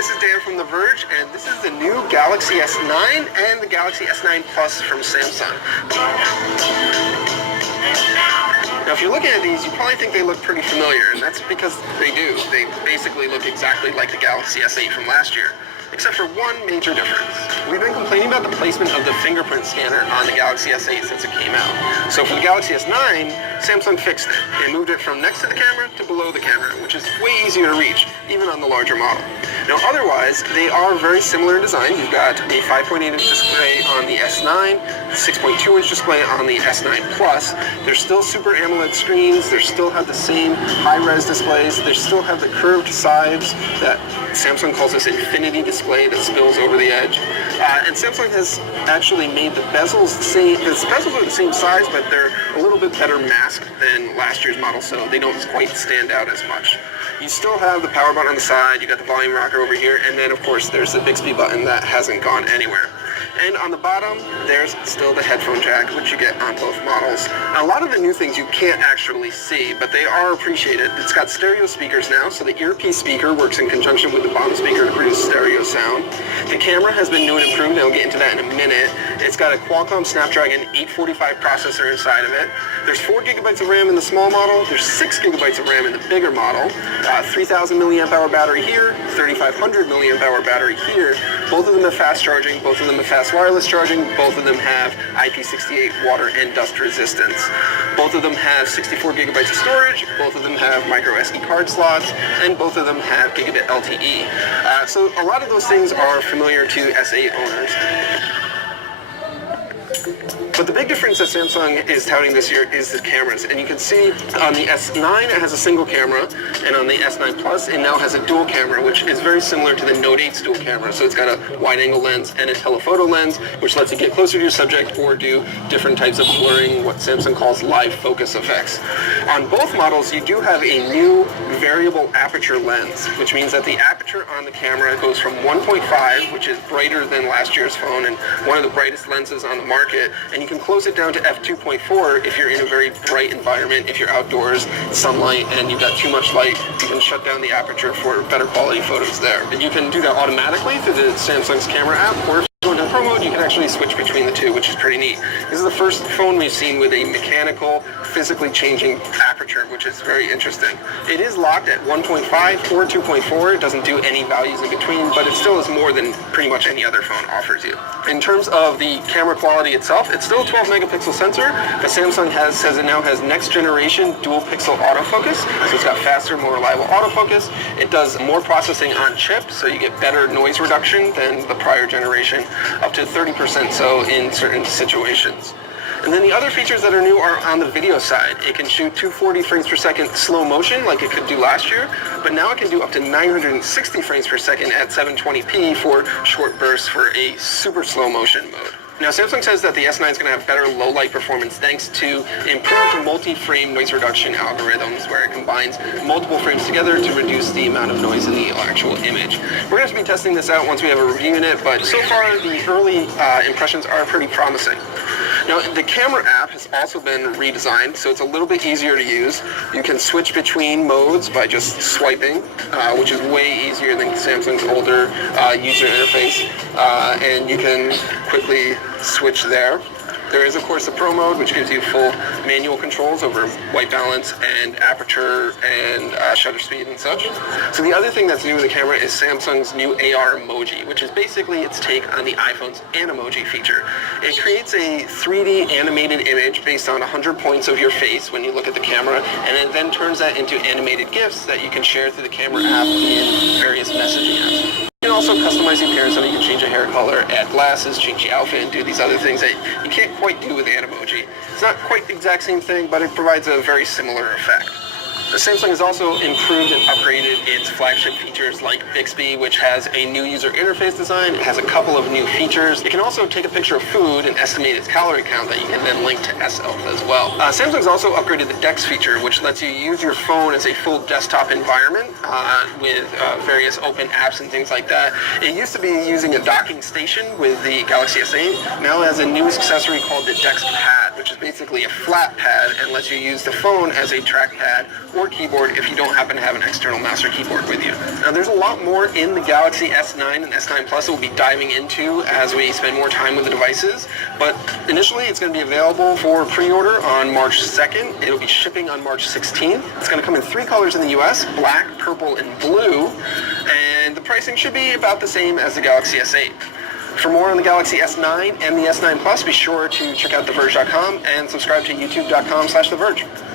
this is Dan from The Verge, and this is the new Galaxy S9 and the Galaxy S9 Plus from Samsung. Now, if you're looking at these, you probably think they look pretty familiar, and that's because they do. They basically look exactly like the Galaxy S8 from last year, except for one major difference. We've been complaining about the placement of the fingerprint scanner on the Galaxy S8 since it came out. So for the Galaxy S9, Samsung fixed it. They moved it from next to the camera to below the camera, which is way easier to reach, even on the larger model. Now otherwise, they are very similar in design. You've got a 5.8-inch display on the S9, 6.2-inch display on the S9 Plus. They're still Super AMOLED screens. They still have the same high-res displays. They still have the curved sides that Samsung calls this infinity display that spills over the edge. And Samsung has actually made the bezels the same. The bezels are the same size, but they're a little bit better masked than last year's model, so they don't quite stand out as much. You still have the power button on the side, you got the volume rocker over here, and then of course there's the Bixby button that hasn't gone anywhere. And on the bottom, there's still the headphone jack, which you get on both models. Now, a lot of the new things you can't actually see, but they are appreciated. It's got stereo speakers now, so the earpiece speaker works in conjunction with the bottom speaker to produce stereo sound. The camera has been new and improved, and I'll get into that in a minute. It's got a Qualcomm Snapdragon 845 processor inside of it. There's 4 gigabytes of RAM in the small model. There's 6 gigabytes of RAM in the bigger model. 3,000 milliamp hour battery here, 3,500 milliamp hour battery here. Both of them have fast charging. Both of them have fast wireless charging. Both of them have IP68 water and dust resistance. Both of them have 64 gigabytes of storage. Both of them have micro SD card slots, and both of them have gigabit LTE. So a lot of those things are familiar to S8 owners. But the big difference that Samsung is touting this year is the cameras. And you can see on the S9 it has a single camera, and on the S9 Plus it now has a dual camera, which is very similar to the Note 8's dual camera. So it's got a wide-angle lens and a telephoto lens, which lets you get closer to your subject or do different types of blurring, what Samsung calls live focus effects. On both models, you do have a new variable aperture lens, which means that the aperture on the camera goes from 1.5, which is brighter than last year's phone and one of the brightest lenses on the market, and you can close it down to f2.4 if you're in a very bright environment. If you're outdoors, sunlight, and you've got too much light, you can shut down the aperture for better quality photos there. And you can do that automatically through the Samsung's camera app, or if you go into Pro mode, you can actually switch between the two, which is pretty neat. This is the first phone we've seen with a mechanical, physically changing aperture, which is very interesting. It is locked at 1.5 or 2.4. It doesn't do any values in between, but it still is more than pretty much any other phone offers you. In terms of the camera quality itself, it's still a 12 megapixel sensor, but Samsung says it now has next generation dual pixel autofocus, so it's got faster, more reliable autofocus. It does more processing on chip, so you get better noise reduction than the prior generation, up to 30% so in certain situations. And then the other features that are new are on the video side. It can shoot 240 frames per second slow motion like it could do last year, but now it can do up to 960 frames per second at 720p for short bursts for a super slow motion mode. Now, Samsung says that the S9 is going to have better low-light performance thanks to improved multi-frame noise reduction algorithms, where it combines multiple frames together to reduce the amount of noise in the actual image. We're going to be testing this out once we have a review in it, but so far the early impressions are pretty promising. Now, the camera app has also been redesigned, so it's a little bit easier to use. You can switch between modes by just swiping, which is way easier than Samsung's older user interface, and you can quickly switch there. There is, of course, the Pro mode, which gives you full manual controls over white balance and aperture and shutter speed and such. So the other thing that's new with the camera is Samsung's new AR emoji, which is basically its take on the iPhone's Animoji feature. It creates a 3D animated image based on 100 points of your face when you look at the camera, and it then turns that into animated GIFs that you can share through the camera app in various messaging apps. You can also customize the appearance, so you can change the hair color, add glasses, change the outfit, and do these other things that you can't quite do with Animoji. It's not quite the exact same thing, but it provides a very similar effect. Samsung has also improved and upgraded its flagship features like Bixby, which has a new user interface design. It has a couple of new features. It can also take a picture of food and estimate its calorie count that you can then link to Zelta as well. Samsung's also upgraded the DeX feature, which lets you use your phone as a full desktop environment with various open apps and things like that. It used to be using a docking station with the Galaxy S8. Now it has a new accessory called the DeX Pad, which is basically a flat pad and lets you use the phone as a trackpad or keyboard if you don't happen to have an external mouse or keyboard with you. Now there's a lot more in the Galaxy S9 and S9 Plus that we'll be diving into as we spend more time with the devices, but initially it's going to be available for pre-order on March 2nd. It'll be shipping on March 16th. It's going to come in 3 colors in the US, black, purple, and blue, and the pricing should be about the same as the Galaxy S8. For more on the Galaxy S9 and the S9 Plus, be sure to check out TheVerge.com and subscribe to YouTube.com/TheVerge.